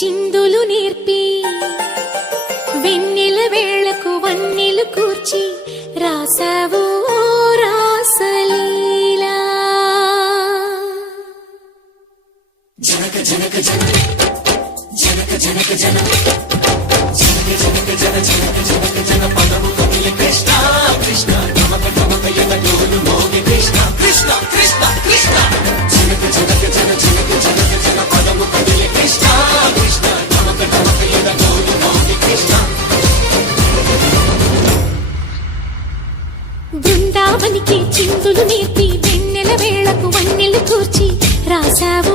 చిందులు నేర్పి వెన్నెల వేళకు వన్నెలు కూర్చి రాసావు రాసలీలా. జనక జనక జన జనక జనక జన జనక జనక జన జనక జనక జన పదము కదిలి కృష్ణ కృష్ణ గమక గమక యన డోలు మోగి కృష్ణ కృష్ణ కృష్ణ కృష్ణ జనక జనక జన జనక జనక జన పదము కదిలి కృష్ణ కృష్ణ గమక గమక యన డోలు మోగి కృష్ణ. బృందావనికి చిందులు నేర్పి వెన్నెల వేళకు వన్నెలు కూర్చి రాసావు